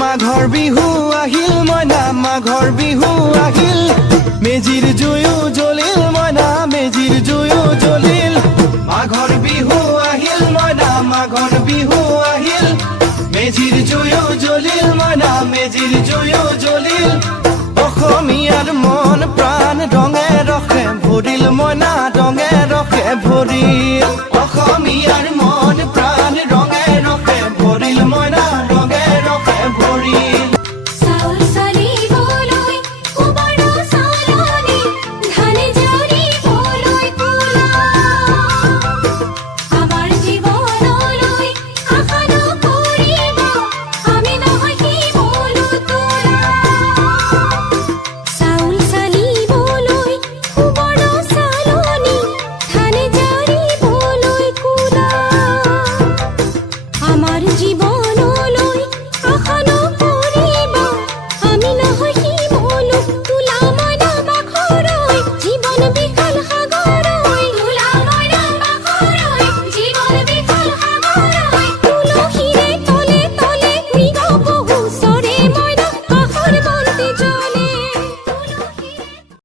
মাঘৰ বিহু আহিল মইনা মাঘৰ বিহু আহিল মেজিৰ জুয়ো জ্বলিল মইনা মেজিৰ জুয়ো জ্বলিল মাঘৰ বিহু আহিল মইনা মাঘৰ বিহু আহিল মেজিৰ জুয়ো জ্বলিল মইনা মেজিৰ জুয়ো জ্বলিল অসমীয়াৰ মন প্ৰাণ ৰঙে ৰসে ভৰিল মইনা ৰঙে ৰসে ভৰিল অসমীয়াৰ মন প্ৰাণ ৰঙে ৰসে ভৰিল মইনা ৰঙে ৰসে ভৰিল জীবন